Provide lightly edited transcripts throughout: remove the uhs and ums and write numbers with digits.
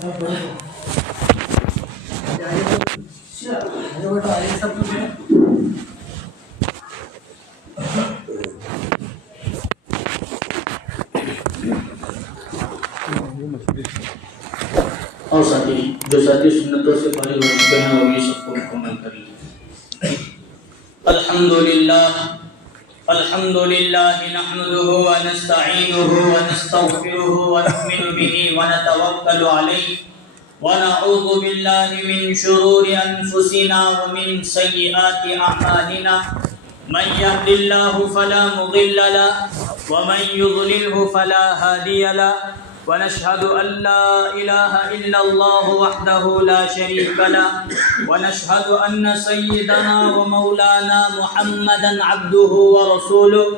اور ساتھی جو ساتھی سنتوں سے فارغ ہو چکے ہیں وہ یہ سب کو مکمل کر لیجیے. الحمد للہ نحمده ونستعینه ونستغفره ونؤمن به ونتوکل علیہ ونعوذ باللہ من شرور انفسنا ومن سیئات اعمالنا من يهد الله فلا مضل له ومن يضلله فلا هادي له ونشهد أن لا إله إلا الله وحده لا شريك له ونشهد أن سيدنا ومولانا محمدا عبده ورسوله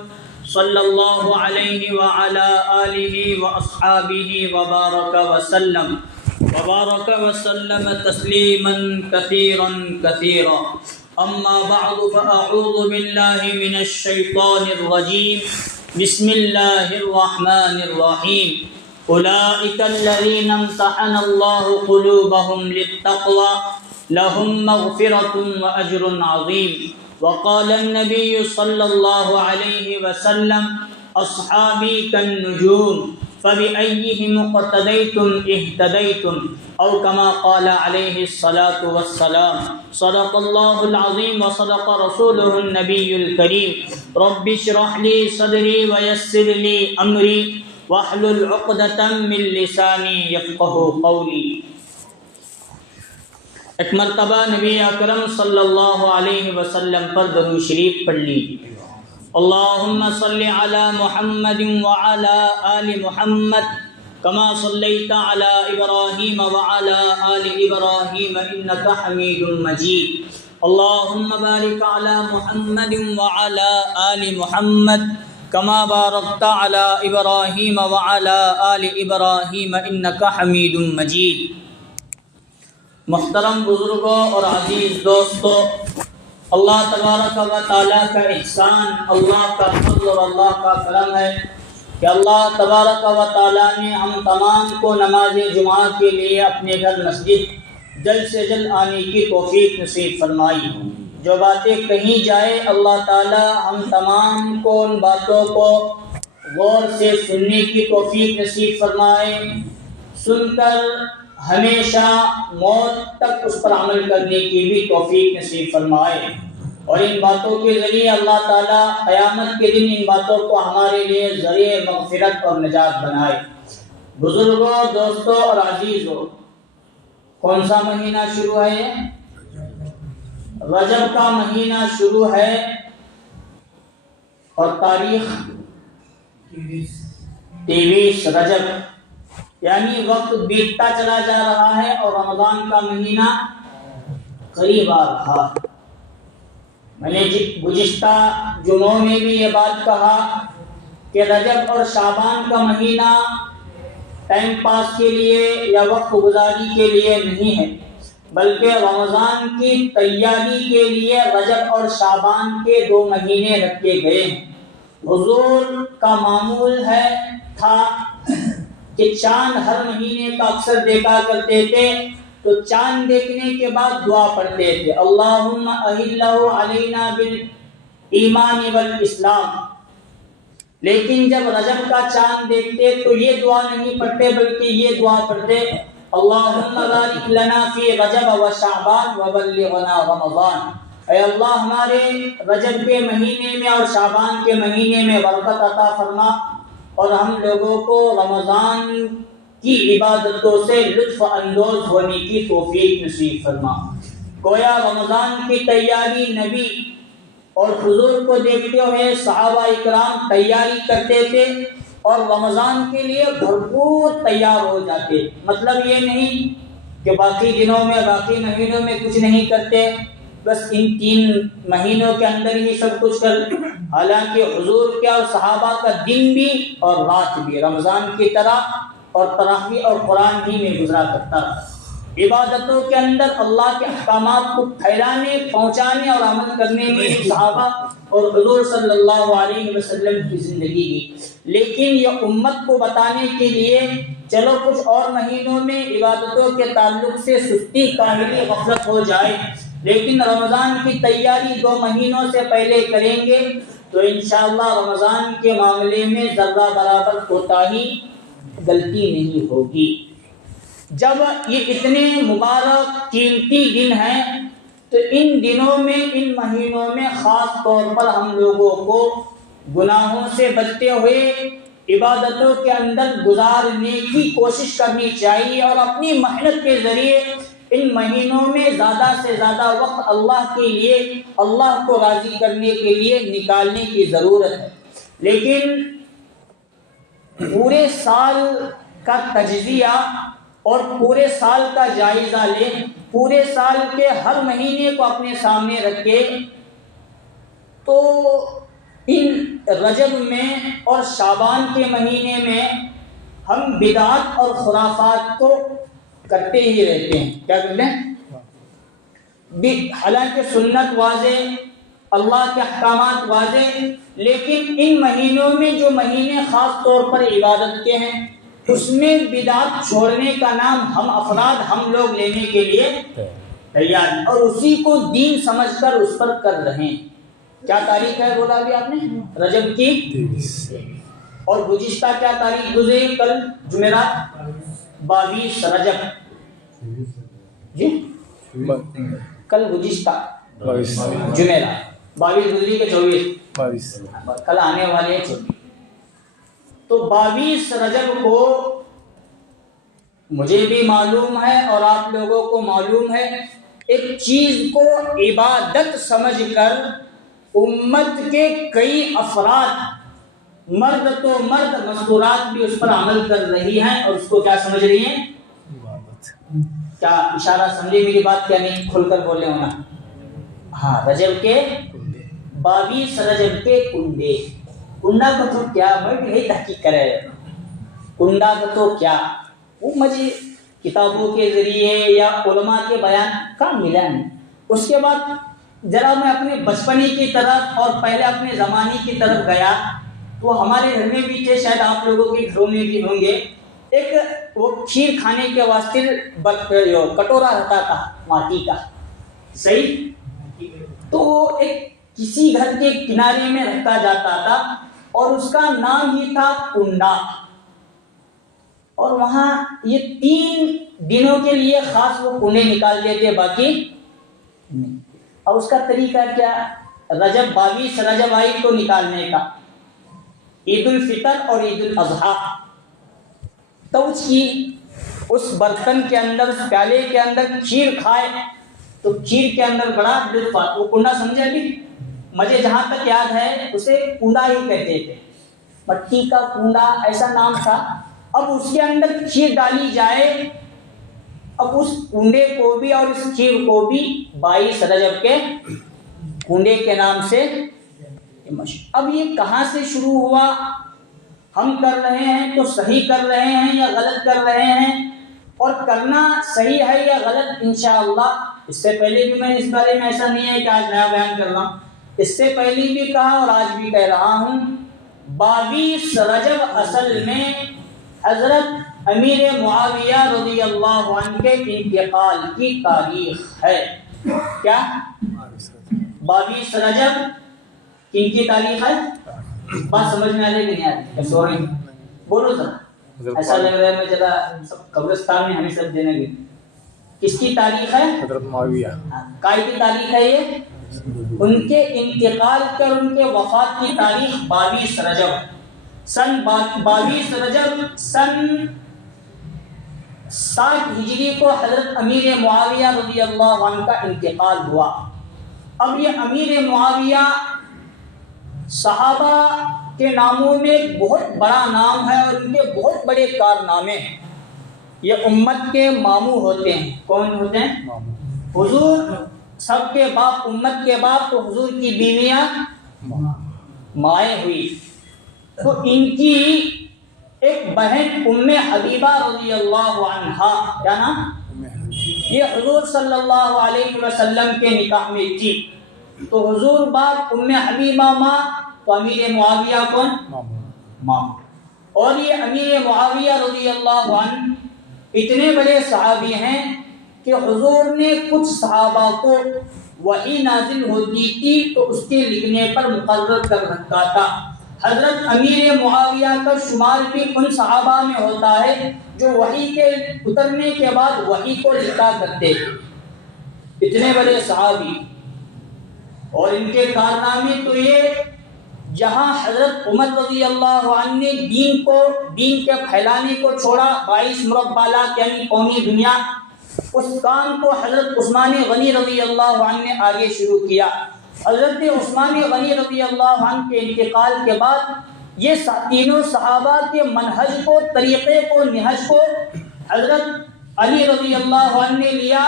صلى الله عليه وعلى آله وأصحابه وبارك وسلم تسليما كثيرا كثيرا. أما بعد فأعوذ بالله من الشيطان الرجيم. بسم الله الرحمن الرحيم. أولئك الذين امتحن الله قلوبهم للتقوى لهم مغفرة وأجر عظيم. وقال النبي صلى الله عليه وسلم أصحابي كالنجوم فبأيهم اقتديتم اهتديتم أو كما قال عليه الصلاة والسلام. صدق الله العظيم وصدق رسوله النبي الكريم. رب اشرح لي صدري ويسر لي أمري واحلل عقدۃ من لسانی یفقہوا قولی. ایک مرتبہ نبی اکرم صلی اللہ علیہ وسلم پر درود شریف پڑھ لیجیے. اللہم صل علی محمد وعلی آل محمد کما صلیت علی ابراہیم وعلی آل ابراہیم انک حمید مجید. اللہم بارک علی محمد وعلی آل محمد کما بارکت علی ابراہیم وعلی آل ابراہیم انک حمید مجید. محترم بزرگوں اور عزیز دوستوں، اللہ تبارک و تعالیٰ کا احسان، اللہ کا فضل اور اللہ کا کرم ہے کہ اللہ تبارک و تعالیٰ نے ہم تمام کو نماز جمعہ کے لیے اپنے گھر مسجد جلد سے جلد آنے کی توفیق نصیب فرمائی. جو باتیں کہیں جائے اللہ تعالی ہم تمام کو ان باتوں کو غور سے سننے کی توفیق نصیب فرمائے، سن کر ہمیشہ موت تک اس پر عمل کرنے کی بھی توفیق نصیب فرمائے، اور ان باتوں کے ذریعے اللہ تعالی قیامت کے دن ان باتوں کو ہمارے لیے ذریعہ مغفرت اور نجات بنائے. بزرگوں، دوستوں اور عزیزوں، کون سا مہینہ شروع ہے؟ رجب کا مہینہ شروع ہے اور تاریخ 23 رجب، یعنی وقت بیتتا چلا جا رہا ہے اور رمضان کا مہینہ قریب آ رہا ہے. میں نے گزشتہ جمعوں میں بھی یہ بات کہا کہ رجب اور شعبان کا مہینہ ٹائم پاس کے لیے یا وقت گزاری کے لیے نہیں ہے، بلکہ رمضان کی تیاری کے لیے رجب اور شعبان کے 2 مہینے رکھے گئے ہیں. حضور کا معمول تھا کہ چاند ہر مہینے کا اکثر دیکھا کرتے تھے، تو چاند دیکھنے کے بعد دعا پڑھتے تھے، اللہم اہلہ علینا بالایمان والاسلام. لیکن جب رجب کا چاند دیکھتے تو یہ دعا نہیں پڑھتے، بلکہ یہ دعا پڑھتے، اللہم بارک لنا فی رجب و شعبان وبلغنا رمضان. اے اللہ ہمارے رجب کے مہینے میں اور شعبان کے مہینے میں برکت عطا فرما اور ہم لوگوں کو رمضان کی عبادتوں سے لطف اندوز ہونے کی توفیق نصیب فرما. گویا رمضان کی تیاری نبی اور حضور کو دیکھتے ہوئے صحابہ اکرام تیاری کرتے تھے اور رمضان کے لیے بھرپور تیار ہو جاتے. مطلب یہ نہیں کہ باقی دنوں میں باقی مہینوں میں کچھ نہیں کرتے، بس ان 3 مہینوں کے اندر ہی سب کچھ کر. حالانکہ حضور کے اور صحابہ کا دن بھی اور رات بھی رمضان کی طرح اور تراویح اور قرآن ہی میں گزرا کرتا تھا. عبادتوں کے اندر اللہ کے احکامات کو پھیلانے، پہنچانے اور عمل کرنے میں صحابہ اور حضور صلی اللہ علیہ وسلم کی زندگی کی. لیکن یہ امت کو بتانے کے لیے چلو کچھ اور مہینوں میں عبادتوں کے تعلق سے سستی کاہلی غفلت ہو جائے، لیکن رمضان کی تیاری 2 مہینوں سے پہلے کریں گے تو انشاءاللہ رمضان کے معاملے میں ذرہ برابر کوتاہی غلطی نہیں ہوگی۔ جب یہ اتنے مبارک قیمتی دن ہیں تو ان دنوں میں، ان مہینوں میں خاص طور پر ہم لوگوں کو گناہوں سے بچتے ہوئے عبادتوں کے اندر گزارنے کی کوشش کرنی چاہیے، اور اپنی محنت کے ذریعے ان مہینوں میں زیادہ سے زیادہ وقت اللہ کے لیے، اللہ کو راضی کرنے کے لیے نکالنے کی ضرورت ہے۔ لیکن پورے سال کا تجزیہ اور پورے سال کا جائزہ لیں، پورے سال کے ہر مہینے کو اپنے سامنے رکھے تو ان رجب میں اور شعبان کے مہینے میں ہم بدعات اور خرافات کو کرتے ہی رہتے ہیں۔ کیا کرتے ہیں؟ حالانکہ سنت واضح، اللہ کے احکامات واضح، لیکن ان مہینوں میں جو مہینے خاص طور پر عبادت کے ہیں اس میں بدعات چھوڑنے کا نام ہم افراد، ہم لوگ لینے کے لیے تیار ہیں، اور اسی کو دین سمجھ کر اس پر کر رہے ہیں۔ کیا تاریخ ہے بولا ابھی آپ نے؟ رجب کی 23، اور گزشتہ کیا تاریخ گزری؟ کل جمعرات 22 رجب، جی کل گزشتہ جمعرات 22 گزری کے 24 کل آنے والے ہیں 24۔ تو 22 رجب کو مجھے بھی معلوم ہے اور آپ لوگوں کو معلوم ہے، ایک چیز کو عبادت سمجھ کر امت کے کئی افراد، مرد تو مرد، مستورات بھی اس پر عمل کر رہی ہیں اور اس کو کیا سمجھ رہی ہیں؟ کیا اشارہ سمجھے میری بات؟ کیا نہیں کھل کر بولے ہونا؟ ہاں، رجب کے 22 رجب کے کنڈے، کنڈا کو تو کیا، میں بھی یہی تحقیق کرے، کنڈا کو تو کیا وہ مجھے کتابوں کے ذریعے یا علماء کے بیان کا ملا نہیں۔ اس کے بعد ذرا میں اپنے بچپنی کی طرف اور پہلے اپنے زمانے کی طرف گیا تو ہمارے گھر میں بھی تھے، شاید آپ لوگوں کے گھروں میں بھی ہوں گے، ایک وہ کھیر کھانے کے واسطے کٹورا رہتا تھا ماٹی کا، صحیح؟ تو وہ ایک کسی گھر کے کنارے میں رکھا جاتا تھا اور اس کا نام ہی تھا کنڈا، اور وہاں یہ 3 دنوں کے لیے خاص وہ کنڈے نکالتے تھے، باقی نہیں۔ اور اس کا طریقہ کیا؟ رجب 22 رجب آئی تو نکالنے کا، عید الفطر اور عید الاضحیٰ، تو اس برتن کے اندر، اس پیالے کے اندر کھیر کھائے تو کھیر کے اندر بڑا لطف آتا۔ وہ کنڈا سمجھے ابھی؟ مجھے جہاں تک یاد ہے اسے کنڈا ہی کہتے تھے، مٹی کا کنڈا ایسا نام تھا۔ اب اس کے اندر کھیر ڈالی جائے، اب اس کنڈے کو بھی اور اس کھیر کو بھی 22 رجب کے کنڈے کے نام سے مشہور۔ اب یہ کہاں سے شروع ہوا؟ ہم کر رہے ہیں تو صحیح کر رہے ہیں یا غلط کر رہے ہیں، اور کرنا صحیح ہے یا غلط انشاءاللہ۔ اس سے پہلے بھی میں اس بارے میں ایسا نہیں ہے کہ آج نیا بیان کر رہا ہوں، اس سے پہلے بھی کہا اور آج بھی کہہ رہا ہوں، 22 رجب اصل میں حضرت امیر معاویہ رضی اللہ عنہ کے انتقال کی تاریخ ہے۔ کیا 22 رجب کن کی تاریخ ہے؟ بات سمجھ میں آ رہی کہ نہیں آ رہی؟ سوری بولو ذرا، ایسا لگ رہا ہے میں ذرا قبرستان میں ہمیں سب دینے گے۔ کس کی تاریخ ہے؟ حضرت معاویہ کی تاریخ ہے یہ، ان کے انتقال کے اور ان کے وفات کی تاریخ 22 رجب سن 22 رجب سن 60 ہجری کو حضرت امیر معاویہ رضی اللہ عنہ کا انتقال ہوا۔ اب یہ امیر معاویہ صحابہ کے ناموں میں ایک بہت بڑا نام ہے اور ان کے بہت بڑے کارنامے ہیں۔ یہ امت کے ماموں ہوتے ہیں۔ کون ہوتے ہیں؟ حضور سب کے باپ، امت کے باپ تو حضور کی بیویاں مائیں ہوئی، تو ان کی ایک بہن ام حبیبہ رضی اللہ عنہا، کیا نام؟ یہ حضور صلی اللہ علیہ وسلم کے نکاح میں تھی، تو حضور باپ، ام حبیبہ ماں، تو امیر معاویہ کون؟ ماموں۔ اور یہ امیر معاویہ رضی اللہ عنہ اتنے بڑے صحابی ہیں کہ حضور نے کچھ صحابہ کو وحی نازل ہوتی تھی تو اس کے لکھنے پر مقرر کر رکھا تھا۔ حضرت امیر معاویہ کا شمار بھی ان صحابہ میں ہوتا ہے جو وحی کے اترنے کے بعد وحی کو لکھا کرتے تھے، اتنے بڑے صحابی۔ اور ان کے کارنامے تو یہ، جہاں حضرت عمر رضی اللہ عنہ نے دین کے پھیلانے کو چھوڑا 22 مربع لاکھ یعنی قومی دنیا، اس کام کو حضرت عثمان غنی رضی اللہ عنہ نے آگے شروع کیا۔ حضرت عثمان غنی رضی اللہ عنہ کے انتقال کے بعد یہ تینوں صحابہ کے منہج کو، طریقے کو، نہج کو حضرت علی رضی اللہ عنہ نے لیا،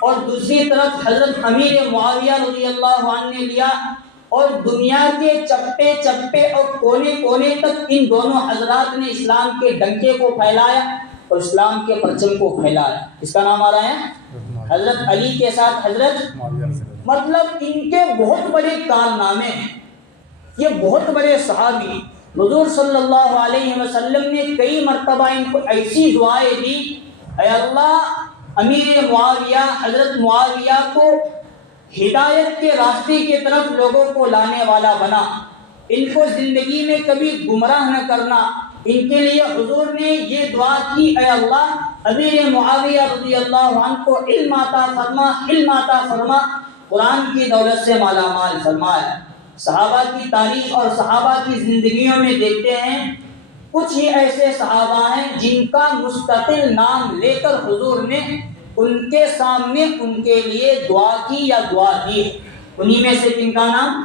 اور دوسری طرف حضرت امیر معاویہ رضی اللہ عنہ نے لیا، اور دنیا کے چپے چپے اور کونے کونے تک ان دونوں حضرات نے اسلام کے ڈنکے کو پھیلایا اور اسلام کے پرچم کو پھیلایا۔ اس کا نام آ رہا ہے حضرت علی کے ساتھ حضرت، مطلب ان کے بہت بڑے کارنامے ہیں، یہ بہت بڑے صحابی۔ حضور صلی اللہ علیہ وسلم نے کئی مرتبہ ان کو ایسی دعائیں دی، اے اللہ امیر معاویہ، حضرت معاویہ کو ہدایت کے راستے کی طرف لوگوں کو لانے والا بنا، ان کو زندگی میں کبھی گمراہ نہ کرنا۔ ان کے لیے حضور نے یہ دعا کی، اے اللہ امیر معاویہ رضی اللہ عنہ کو علم عطا فرما، علم عطا فرما، قرآن کی دولت سے مالا مال فرمایا۔ صحابہ کی تاریخ اور صحابہ کی زندگیوں میں دیکھتے ہیں کچھ ہی ایسے صحابہ ہیں جن کا مستقل نام لے کر حضور نے ان کے سامنے ان کے لیے دعا کی یا دعا دی۔ انہی میں سے کن کا نام؟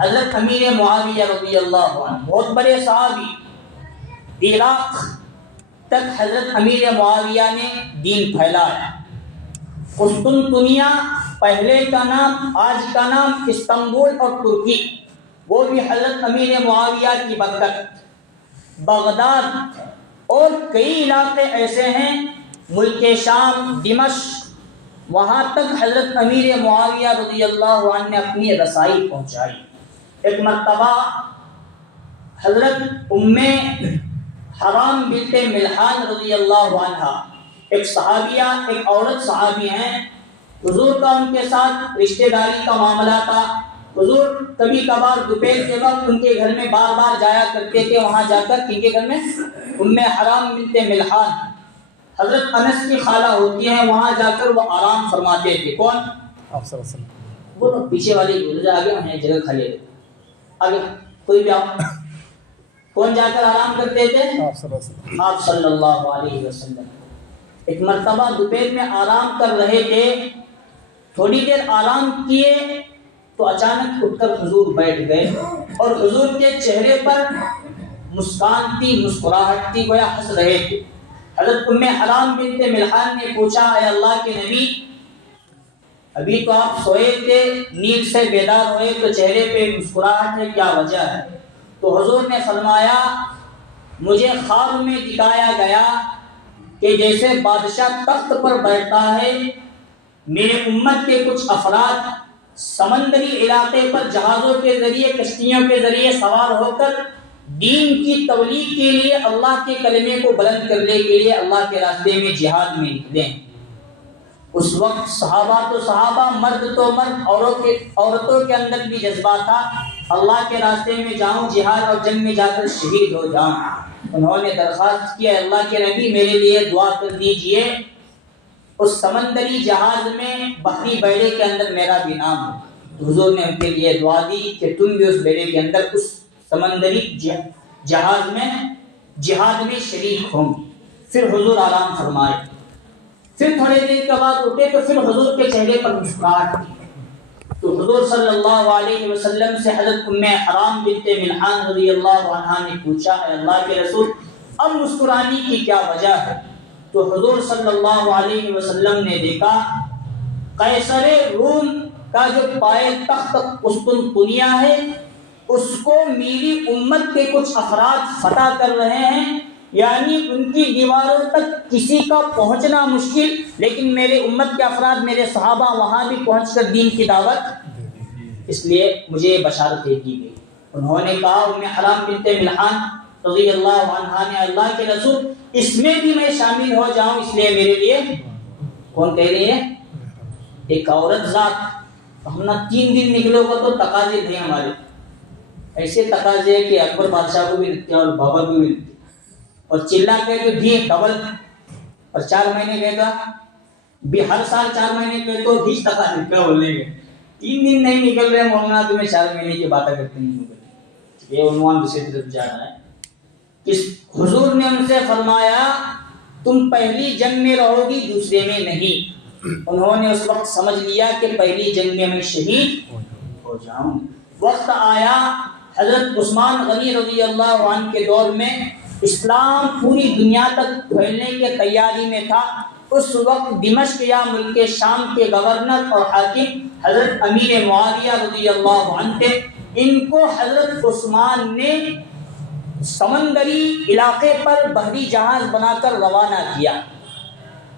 حضرت امیر معاویہ رضی اللہ عنہ، بہت بڑے صحابی۔ عراق تک حضرت امیر معاویہ نے دین پھیلایا۔ قسطنطنیہ پہلے کا نام، آج کا نام استنبول اور ترکی، وہ بھی حضرت امیر معاویہ کی برکت۔ بغداد اور کئی علاقے ایسے ہیں، ملک شام، دمشق، وہاں تک حضرت امیر معاویہ رضی اللہ عنہ نے اپنی رسائی پہنچائی۔ ایک مرتبہ حضرت حرام بنت ملحان رضی اللہ عنہ، ایک صحابیہ، ایک عورت صحابی ہیں، حضور کا ان کے ساتھ رشتہ داری کا معاملہ تھا۔ حضور کبھی کبھار دوپہر کے وقت ان کے گھر میں بار بار جایا کرتے تھے، وہاں جا کر ان کے گھر میں حرام بنت ملحان حضرت انس کی خالہ ہوتی ہیں، وہاں جا کر وہ آرام فرماتے تھے۔ کون؟ آپ صلی اللہ علیہ وسلم۔ وہ پیچھے والے آگے ہمیں جگہ کھا لے، آگے کوئی بھی آپ، کون جا کر آرام کرتے تھے؟ آپ صلی اللہ علیہ وسلم۔ ایک مرتبہ دوپہر میں آرام کر رہے تھے، تھوڑی دیر آرام کیے تو اچانک اٹھ کر حضور بیٹھ گئے، اور حضور کے چہرے پر مسکان تھی، مسکراہٹ تھی، گویا ہنس رہے تھے۔ حضرت حرام بنت ملحان نے پوچھا، اے اللہ کے نبی، ابھی تو آپ سوئے تھے، نیند سے بیدار ہوئے تو چہرے پہ مسکراہٹ ہے، کیا وجہ ہے؟ تو حضور نے فرمایا، مجھے خواب میں دکھایا گیا کہ جیسے بادشاہ تخت پر بیٹھتا ہے، میرے امت کے کچھ افراد سمندری علاقے پر جہازوں کے ذریعے، کشتیوں کے ذریعے سوار ہو کر دین کی تبلیغ کے لیے، اللہ کے کلمے کو بلند کرنے کے لیے اللہ کے راستے میں جہاد میں نکلے۔ اس وقت صحابہ تو صحابہ، مرد تو مرد، عورتوں کے اندر بھی جذبہ تھا، اللہ کے راستے میں جاؤں، جہاد اور جنگ میں جا کر شہید ہو جاؤں۔ انہوں نے درخواست کیا، اللہ کے نبی میرے لیے دعا کر دیجئے، اس سمندری جہاز میں، بحری بیڑے کے اندر میرا بھی نام ہو۔ تو حضور نے ان کے لیے دعا دی کہ تم بھی اس بیڑے کے اندر، اس سمندری جہاز میں جہاد میں شریک ہوں۔ پھر حضور آرام فرمائے، پھر تھوڑے دیر کے بعد اٹھے تو پھر حضور کے چہرے پر مسکراہٹ تھی۔ تو حضور صلی اللہ علیہ وسلم سے حضرت حرام بنت ملحان رضی اللہ عنہا نے پوچھا، اے اللہ کے رسول، اب مسکرانے کی کیا وجہ ہے؟ تو حضور صلی اللہ علیہ وسلم نے دیکھا قیصر روم کا جو پائے تخت قسطنطنیہ ہے، اس کو میری امت کے کچھ افراد فتح کر رہے ہیں، یعنی ان کی دیواروں تک کسی کا پہنچنا مشکل، لیکن میرے امت کے افراد، میرے صحابہ وہاں بھی پہنچ کر دین کی دعوت، اس لیے مجھے بشارت دی گئی۔ انہوں نے کہا، حرام بنت ملحان رضی اللہ عنہ نے اللہ کے رسول اس میں بھی میں شامل ہو جاؤں اس لیے میرے لیے. کون کہہ رہی ہے؟ ایک عورت ذات. ہم نہ 3 دن نکلے ہو تو تقاضے تھے ہمارے، ایسے تقاضے ہیں کہ اکبر بادشاہ کو بھی ملتے اور بابر کو بھی ملتے، اور چلا کے تو بھی ڈبل، اور 4 مہینے کہے گا بھی ہر سال 4 مہینے کے تو بھی تقاضے کیا بولیں گے. 3 دن نہیں نکل رہے مولانا تمہیں 4 مہینے کی باتیں کرتے نہیں. یہ عنوان دوسری طرف جا رہا ہے. کس حضور نے ان سے فرمایا تم پہلی جنگ میں رہو گی دوسرے میں نہیں. انہوں نے اس وقت سمجھ لیا کہ پہلی جنگ میں میں شہید ہو جاؤں. وقت آیا حضرت عثمان غنی رضی اللہ عنہ کے دور میں اسلام پوری دنیا تک پھیلنے کی تیاری میں تھا. اس وقت دمشق یا ملک شام کے گورنر اور حاکم حضرت امیر معاویہ رضی اللہ عنہ تھے. ان کو حضرت عثمان نے سمندری علاقے پر بحری جہاز بنا کر روانہ کیا.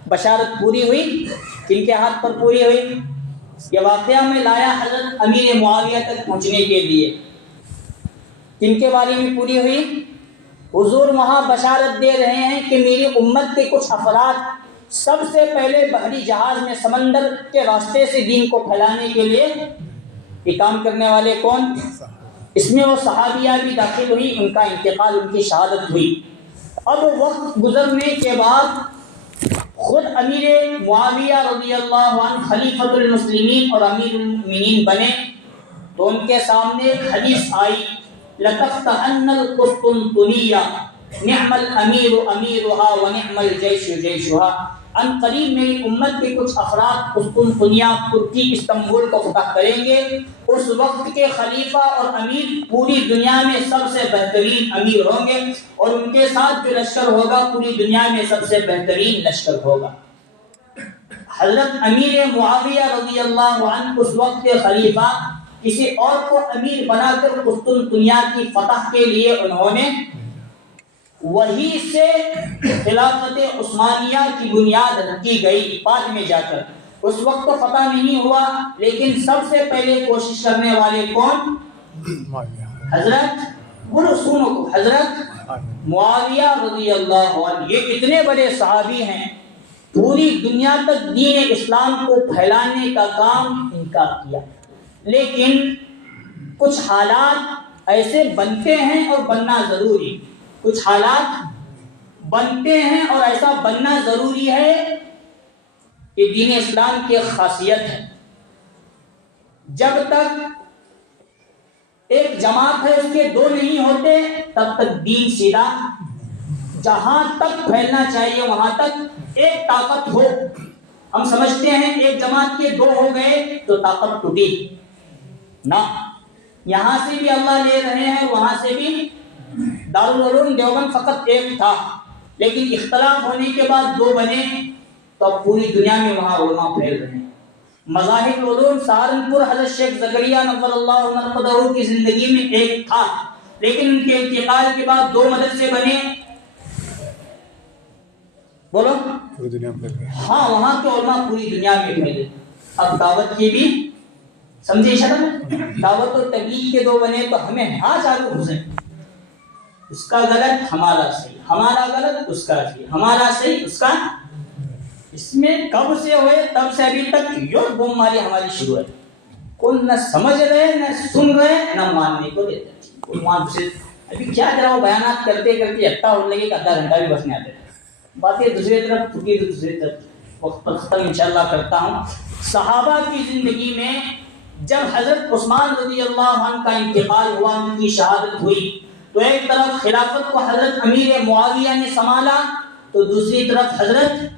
بشارت پوری ہوئی، کن کے ہاتھ پر پوری ہوئی؟ یہ واقعہ میں لایا حضرت امیر معاویہ تک پہنچنے کے لیے. کن کے بارے میں پوری ہوئی؟ حضور وہاں بشارت دے رہے ہیں کہ میری امت کے کچھ افراد سب سے پہلے بحری جہاز میں سمندر کے راستے سے دین کو پھیلانے کے لیے یہ کام کرنے والے کون؟ اس میں وہ صحابیہ بھی داخل ہوئی، ان کا انتقال، ان کی شہادت ہوئی. اب وقت گزرنے کے بعد خود امیر معاویہ رضی اللہ عنہ خلیفۃ المسلمین اور امیر المؤمنین بنے تو ان کے سامنے ایک حدیث آئی لَتَفْتَحَنَّ الْقُسْطُنْطُنِيَّةَ نِعْمَ الْأَمِيرُ أَمِيرُهَا وَنِعْمَ الْجَيْشُ جَيْشُهَا. ان قریب میری امت کے کچھ افراد قسطنطنیہ ترکی استنبول کو فتح کریں گے. اس وقت کے خلیفہ اور امیر پوری دنیا میں سب سے بہترین امیر ہوں گے اور ان کے ساتھ جو لشکر ہوگا پوری دنیا میں سب سے بہترین لشکر ہوگا. حضرت امیر معاویہ رضی اللہ عنہ اس وقت کے خلیفہ کسی اور کو امیر بنا کر قسطنطنیہ کی فتح کے لیے انہوں نے وہی سے خلافت عثمانیہ کی بنیاد رکھی گئی بعد میں جا کر. اس وقت تو فتح نہیں ہوا لیکن سب سے پہلے کوشش کرنے والے کون؟ حضرت معاویہ رضی اللہ عنہ. یہ اتنے بڑے صحابی ہیں، پوری دنیا تک دین اسلام کو پھیلانے کا کام ان کا کیا. لیکن کچھ حالات ایسے بنتے ہیں اور بننا ضروری، کچھ حالات بنتے ہیں اور ایسا بننا ضروری ہے کہ دین اسلام کی خاصیت ہے. جب تک ایک جماعت ہے اس کے 2 نہیں ہوتے تب تک دین سیدھا، جہاں تک پھیلنا چاہیے وہاں تک ایک طاقت ہو. ہم سمجھتے ہیں ایک جماعت کے 2 ہو گئے تو طاقت ٹوٹی نہ. یہاں سے بھی اللہ لے رہے ہیں، وہاں سے بھی. دارالعلوم دیوبند فقط ایک تھا لیکن اختلاف ہونے کے بعد 2 بنے تو اب پوری دنیا میں وہاں علماء پھیل رہے ہیں. مذاہب العلوم سہارنپور حضرت شیخ زکریا نور اللہ مرقدہ کی زندگی میں ایک تھا لیکن ان کے انتقال کے بعد 2 مدرسے بنے. بولو ہاں، وہاں کے علماء پوری دنیا میں پھیلے. اب دعوت کی بھی سمجھے شرط، دعوت و تبلیغ کے 2 بنے تو ہمیں ہاں چالو گھسے. اس کا غلط ہمارا صحیح، ہمارا غلط اس کا صحیح، ہمارا صحیح اس کا. اس میں کب سے ہوئے تب سے ابھی تک یہ بم ماری ہماری شروع ہے. کون نہ سمجھ رہے نہ سن رہے نہ ماننے کو دیتے. ابھی کیا کرا وہ بیانات کرتے کرتے اٹھا ہونے لگے کہ آدھا گھنٹہ بھی بس نہیں آتے. باتیں دوسری طرف ٹھکی تو دوسری طرف وقت پر ختم انشاءاللہ کرتا ہوں. صحابہ کی زندگی میں جب حضرت عثمان رضی اللہ عنہ کا انتقال ہوا، ان کی شہادت ہوئی تو ایک طرف خلافت کو حضرت امیر معاویہ نے سنبھالا تو دوسری طرف حضرت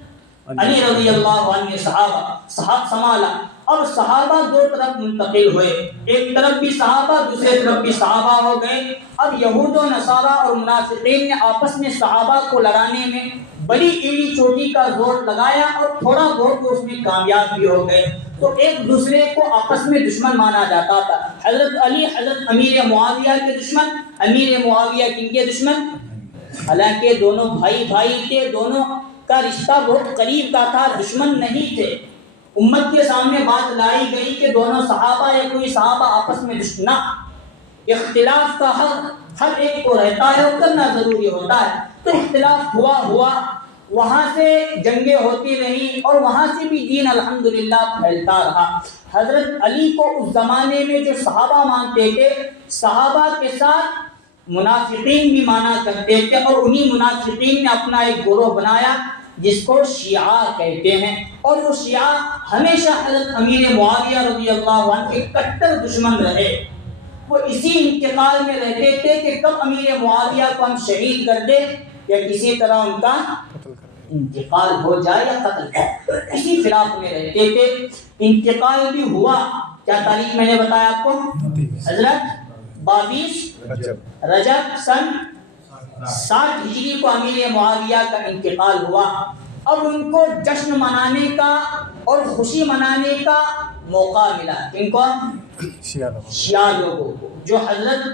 علی رضی اللہ عنہ نے صحابہ سنبھالا. اب صحابہ 2 طرف منتقل ہوئے، ایک طرف بھی صحابہ دوسرے طرف بھی صحابہ ہو گئے. اب یہود و نصارہ اور منافقین نے آپس میں صحابہ کو لڑانے میں بڑی ایڑی چوٹی کا زور لگایا اور تھوڑا بہت اس میں کامیاب بھی ہو گئے تو ایک دوسرے کو آپس میں دشمن مانا جاتا تھا. حضرت علی حضرت امیر معاویہ کے دشمن، امیر معاویہ کن کے دشمن؟ حالانکہ دونوں بھائی تھے، دونوں کا رشتہ بہت قریب کا تھا، دشمن نہیں تھے. امت کے سامنے بات لائی گئی کہ دونوں صحابہ یا کوئی صحابہ آپس میں دشمن. اختلاف کا حق ہر ایک کو رہتا ہے اور کرنا ضروری ہوتا ہے. تو اختلاف ہوا وہاں سے جنگیں ہوتی رہی اور وہاں سے بھی دین الحمدللہ پھیلتا رہا. حضرت علی کو اس زمانے میں جو صحابہ مانتے تھے، صحابہ کے ساتھ منافقین بھی مانا کرتے تھے، اور انہی منافقین نے اپنا ایک گروہ بنایا جس کو شیعہ کہتے ہیں. اور وہ شیعہ ہمیشہ حضرت امیر معاویہ رضی اللہ عنہ کے کٹر دشمن رہے. وہ اسی انتقال میں رہتے تھے کہ کب امیر معاویہ کو ہم شہید کر دیں یا کسی طرح ان کا انتقال ہو جائے یا قتل ہو. اسی فراق میں رہتے تھے. انتقال بھی ہوا. کیا تاریخ میں نے بتایا آپ کو؟ حضرت 22 رجب سن 60 ہجری کو امیر معاویہ کا انتقال ہوا. اب ان کو جشن منانے کا اور خوشی منانے کا موقع ملا. ان کو شیعہ لوگوں کو جو حضرت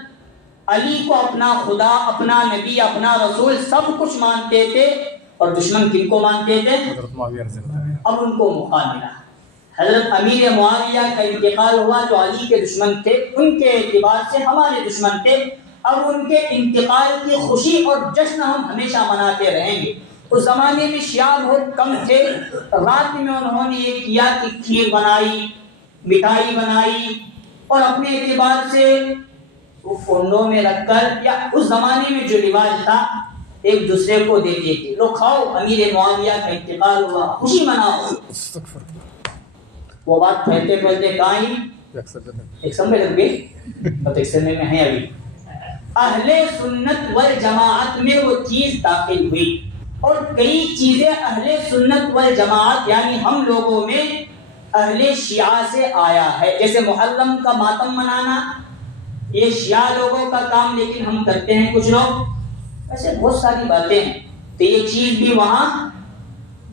علی کو اپنا خدا، اپنا نبی، اپنا رسول سب کچھ مانتے تھے، اور دشمن کن کو مانتے تھے؟ اب ان کو موقع ملا. حضرت امیر معاویہ کا انتقال ہوا جو علی کے دشمن تھے، ان کے اعتبار سے ہمارے دشمن تھے. اب ان کے انتقال کی خوشی اور جشن ہم ہمیشہ مناتے رہیں گے. اس زمانے میں شیعہ بہت کم تھے. رات میں انہوں نے یہ کیا کہ کھیر بنائی، مٹھائی بنائی، اور اپنے اعتبار سے وہ فونوں میں رکھ کر، یا اس زمانے میں جو رواج تھا، ایک دوسرے کو دیتے تھے. لوگ کھاؤ، امیر معاویہ کا انتقال ہوا، خوشی مناؤ. وہ بات پھیلتے پھیلتے کہاں ہی ایک سمجھ لگ گئی، اور ایک سمجھ میں ہے ابھی. اہل سنت والجماعت میں وہ چیز داخل ہوئی، اور کئی چیزیں اہل سنت والجماعت یعنی ہم لوگوں میں اہل شیعہ سے آیا ہے. جیسے محرم کا ماتم منانا، یہ شیعہ لوگوں کا کام، لیکن ہم کرتے ہیں کچھ لوگ. ایسے بہت ساری باتیں ہیں. تو یہ چیز بھی وہاں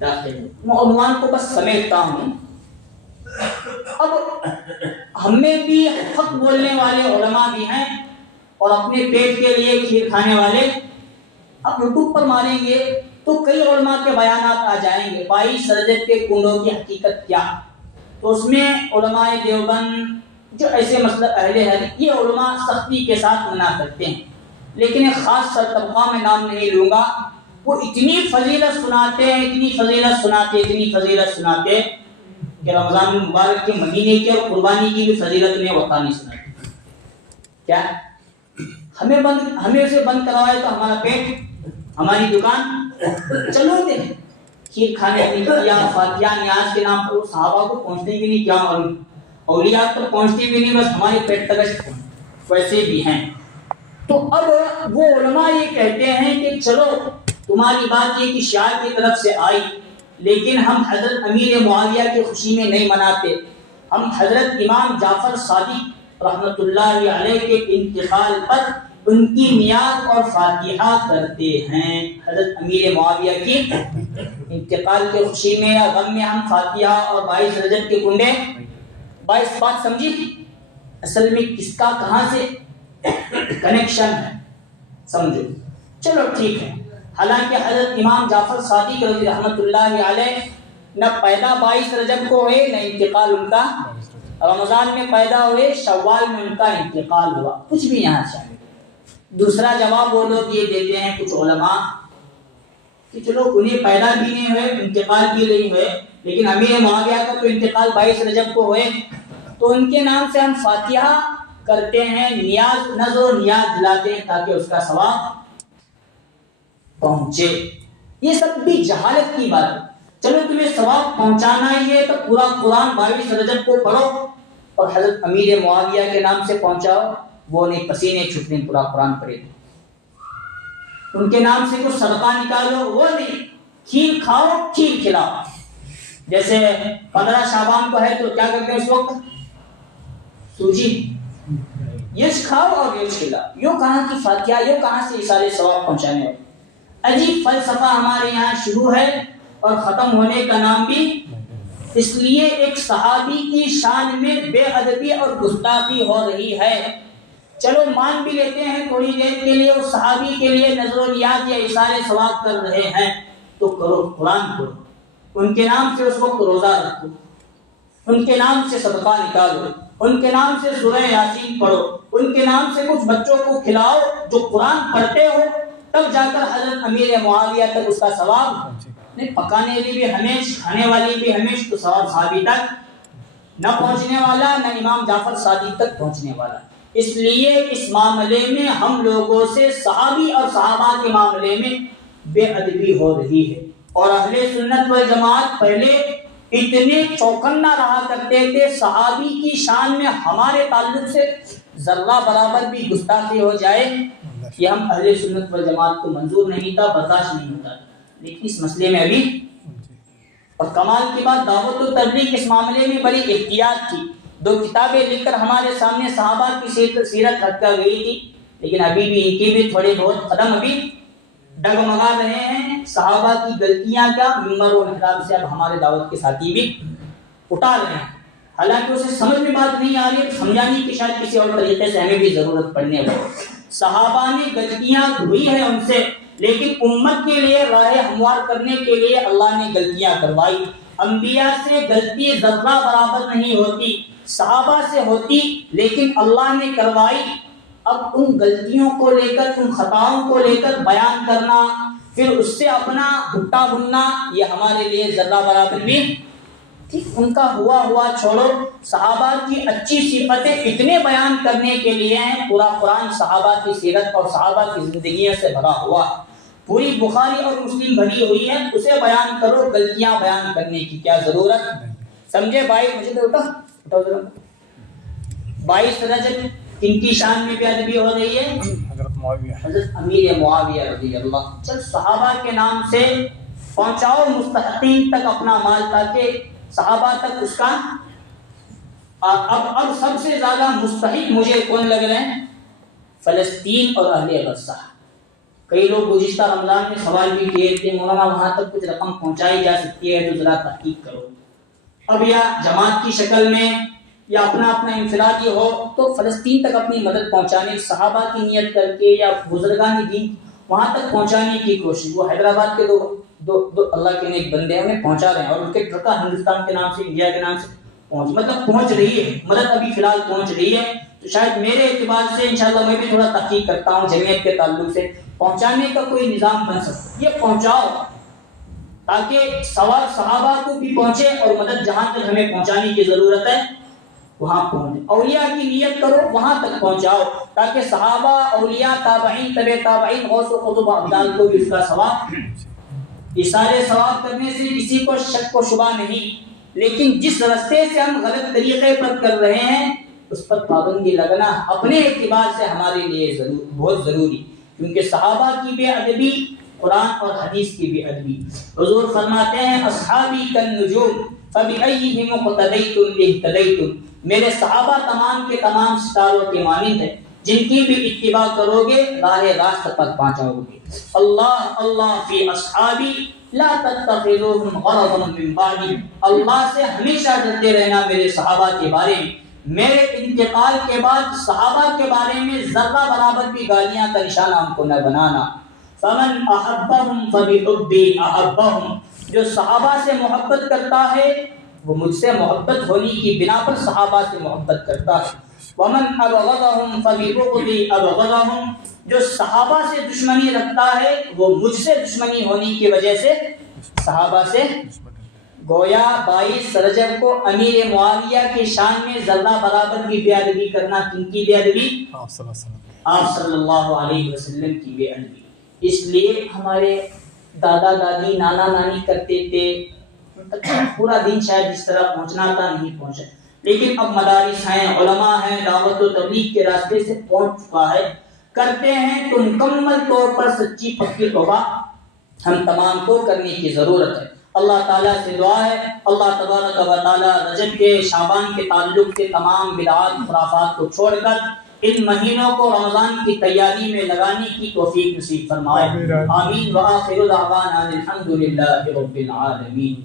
داخل ہے. میں عنوان کو بس سمیٹتا ہوں. اب ہم میں بھی حق بولنے والے علماء بھی ہیں، اور اپنے پیٹ کے لیے کھیر کھانے والے. اب یوٹیوب پر ماریں گے تو کئی علماء کے بیانات آ جائیں گے. 22 رجب کے کنڈوں کی حقیقت کیا؟ تو اس میں علماء دیوبند جو ایسے مسلک اہل حدیث، یہ علماء سختی کے ساتھ منع کرتے ہیں. لیکن ایک خاص سر طبقہ میں نام نہیں لوں گا، وہ اتنی فضیلت سناتے ہیں، اتنی فضیلت سناتے، اتنی فضیلت سناتے کہ رمضان المبارک کے مہینے کی اور قربانی کی بھی فضیلت میں وقت نہیں سناتے. کیا ہمیں اسے بند کروائے تو ہمارا پیٹ، ہماری دکان چلو دے. کھیر کھانے کی کیا، فاتحہ نیاز کے نام پر صحابہ کو پہنچنے بھی نہیں، کیا معلوم اولیاء پر پہنچتی بھی نہیں، بس ہمارے پیٹ تک ویسے بھی ہیں. تو اب وہ علماء یہ کہتے ہیں کہ چلو تمہاری بات یہ کہ شیعہ کی طرف سے آئی، لیکن ہم حضرت امیر معاویہ کی خوشی میں نہیں مناتے. ہم حضرت امام جعفر صادق رحمۃ اللہ علیہ کے انتقال پر ان کی نیاز اور فاتحہ کرتے ہیں. حضرت امیر معاویہ کی انتقال کی خوشی میں یا غم میں ہم فاتحہ اور 22 رجب کے کنڈے. 22 بات سمجھی اصل میں کس کا کہاں سے کنیکشن ہے، سمجھو. چلو ٹھیک ہے. حالانکہ حضرت امام جعفر صادق رضی رحمۃ اللہ علیہ نہ پیدا 22 رجب کو ہوئے، نہ انتقال ان کا رمضان میں پیدا ہوئے، شوال میں ان کا انتقال ہوا. کچھ بھی یہاں چاہیے. دوسرا جواب وہ لوگ یہ دیتے ہیں کچھ علماء کہ چلو انہیں پیدا بھی نہیں ہوئے، انتقال بھی نہیں ہوئے، لیکن امیر معاویہ کا تو انتقال 22 رجب کو ہوئے، تو ان کے نام سے ہم فاتحہ کرتے ہیں، نیاز، نذر و نیاز دلاتے ہیں تاکہ اس کا ثواب پہنچے. یہ سب بھی جہالت کی بات ہے. چلو تمہیں ثواب پہنچانا ہی ہے تو پورا قرآن 22 رجب کو پڑھو اور حضرت امیر معاویہ کے نام سے پہنچاؤ. وہ نہیں، پسینے چھوٹنے پورا قرآن پڑھے. ان کے نام سے کچھ صدقہ نکالو، وہ نہیں. کھیر کھاؤ، کھیر کھلاؤ. جیسے 15 شعبان کو ہے تو کیا کرتے ہیں اس وقت؟ سوجی یش کھاؤ اور یش کھلاؤ. یوں کہاں کی فاتحہ، یوں کہاں سے سارے ثواب پہنچانے والے. عجیب فلسفہ ہمارے یہاں شروع ہے اور ختم ہونے کا نام بھی. اس لیے ایک صحابی کی شان میں بے ادبی اور گستاخی ہو رہی ہے. چلو مان بھی لیتے ہیں تھوڑی دیر کے لیے اس صحابی کے لیے نذر و نیاز یا اشارے ثواب کر رہے ہیں تو کرو، قرآن پڑھو، ان کے نام سے اس وقت روزہ رکھو، ان کے نام سے صدقہ نکالو. ان کے نام سے سورہ یاسین پڑھو، ان کے نام سے کچھ بچوں کو کھلاؤ جو قرآن پڑھتے ہو، تب جا کر حضرت امیر معاویہ تک اس کا ثواب نہیں، پکانے والی بھی ہمیش، کھانے والی بھی ہمیش، تو ثواب صحابی تک نہ پہنچنے والا، نہ امام جعفر صادق تک پہنچنے والا۔ اس لیے اس معاملے میں ہم لوگوں سے صحابی اور صحابہ کے معاملے میں بے ادبی ہو رہی ہے، اور اہل سنت والجماعت پہلے اتنے چوکنا رہا کرتے تھے، صحابی کی شان میں ہمارے تعلق سے ذرہ برابر بھی گستاخی ہو جائے یہ ہم اہل سنت والجماعت کو منظور نہیں تھا، برداشت نہیں ہوتا تھا۔ لیکن اس مسئلے میں ابھی، اور کمال کی بات دعوت و تبلیغ اس معاملے میں بڑی احتیاط تھی، 2 کتابیں لکھ کر ہمارے سامنے صحابہ کی سیرت رکھ کر گئی تھی، لیکن ابھی بھی ان کے بھی تھوڑے بہت قدم ابھی ڈگمگا رہے ہیں۔ صحابہ کی غلطیاں کا ممبر و محراب سے اب ہمارے دعوت کے ساتھی بھی اٹھا رہے ہیں، حالانکہ اسے سمجھ میں بات نہیں آ رہی، سمجھانے کی شاید کسی اور طریقے سے ہمیں بھی ضرورت پڑنے لگی۔ صحابہ نے غلطیاں ہوئی ہیں ان سے، لیکن امت کے لیے راہ ہموار کرنے کے لیے اللہ نے غلطیاں کروائی۔ انبیاء سے غلطی ذرہ برابر نہیں ہوتی، صحابہ سے ہوتی، لیکن اللہ نے کروائی۔ اب ان غلطیوں کو لے کر، ان خطاؤں کو لے کر بیان کرنا، پھر اس سے اپنا بھٹا بننا، یہ ہمارے لیے ذرہ برابر بھی ٹھیک۔ ان کا ہوا چھوڑو، صحابہ کی اچھی صفتیں اتنے بیان کرنے کے لیے ہیں، پورا قرآن صحابہ کی سیرت اور صحابہ کی زندگیوں سے بھرا ہوا، پوری بخاری اور مسلم بھری ہوئی ہے، اسے بیان کرو، غلطیاں بیان کرنے کی کیا ضرورت؟ سمجھے بھائی؟ مجھے تو اٹھاؤ ذرا۔ 22 رجب کن کی شان میں بے ادبی ہو رہی ہے؟ حضرت امیر معاویہ رضی اللہ۔ چل صحابہ کے نام سے پہنچاؤ مستحقین تک اپنا مال، تاکہ صحابہ تک اس کا۔ اب سب سے زیادہ مستحق مجھے کون لگ رہے ہیں؟ فلسطین اور اہل غزہ۔ کئی لوگ گزشتہ رمضان میں سوال بھی کیے تھے، مولانا وہاں تک کچھ رقم پہنچائی جا سکتی ہے تو ذرا تحقیق کرو۔ اب یا جماعت کی شکل میں یا اپنا انفرادی ہو تو فلسطین تک اپنی مدد پہنچانے، صحابہ کی نیت کر کے یا بزرگان دین وہاں تک پہنچانے کی کوشش۔ وہ حیدرآباد کے دو اللہ کے نیک بندے انہیں پہنچا رہے ہیں، اور ان کے ٹرکا ہندوستان کے نام سے، انڈیا کے نام سے پہنچ رہی ہے، مدد ابھی فی الحال پہنچ رہی ہے۔ تو شاید میرے اعتبار سے انشاءاللہ میں بھی تھوڑا تحقیق کرتا ہوں جمعیت کے تعلق سے، پہنچانے کا کوئی نظام بن سکتا ہے، یہ پہنچاؤ تاکہ صحابہ کو بھی پہنچے، اور مدد جہاں تک ہمیں پہنچانے کی ضرورت ہے وہاں پہنچے۔ اولیاء کی نیت کرو، وہاں تک پہنچاؤ، تاکہ صحابہ، اولیاء، تابعین، تبع تابعین، غوث و قطب ابدال کو بھی اس کا ثواب۔ یہ سارے ثواب کرنے سے کسی کو شک و شبہ نہیں، لیکن جس راستے سے ہم غلط طریقے پر کر رہے ہیں اس پر پابندی لگنا اپنے اعتبار سے ہمارے لیے بہت ضروری، کیونکہ صحابہ کی بے ادبی قرآن اور حدیث کی بے ادبی۔ حضور فرماتے ہیں اصحابی کالنجوم فبأیہم اقتدیتم اہتدیتم، میرے صحابہ تمام کے تمام ستاروں کے مانند ہیں، جن کی بھی اتباع کرو گے راہ راست پر پہنچاؤ گے۔ اللہ اللہ فی اصحابی لا تتخذوہم غرضا من بعدی، اللہ سے ہمیشہ ڈرتے رہنا میرے صحابہ کے بارے میں، میرے انتقال کے بعد صحابہ کے بارے میں ذرہ برابر بھی گالیاں کا نشانہ ہم کو نہ بنانا۔ فمن احبہم فبحبی احبہم، جو صحابہ سے محبت کرتا ہے وہ مجھ سے محبت ہونے کی بنا پر صحابہ سے محبت کرتا ہے۔ ومن ابغضہم فببغضی ابغضہم، جو صحابہ سے دشمنی رکھتا ہے وہ مجھ سے دشمنی ہونے کی وجہ سے صحابہ سے۔ گویا 22 رجب کو امیر معاویہ کی شان میں ذرہ برابر کی بے ادبی کرنا کن کی بے ادبی؟ آپ صلی اللہ علیہ وسلم کی بے ادبی۔ اس لیے ہمارے دادا دادی نانا نانی کرتے تھے، پورا دن شاید اس طرح پہنچنا تھا، نہیں پہنچا، لیکن اب مدارس ہیں، علماء ہیں، دعوت و تبلیغ کے راستے سے پہنچ چکا ہے، کرتے ہیں تو مکمل طور پر سچی پکی توبہ ہم تمام کو کرنے کی ضرورت ہے۔ اللہ تعالیٰ سے دعا ہے اللہ تبارک و تعالیٰ رجب کے شعبان کے تعلق سے تمام بدعات خرافات کو چھوڑ کر ان مہینوں کو رمضان کی تیاری میں لگانے کی توفیق نصیب فرمائے، آمین۔ وآخر دعوانا الحمدللہ رب العالمین۔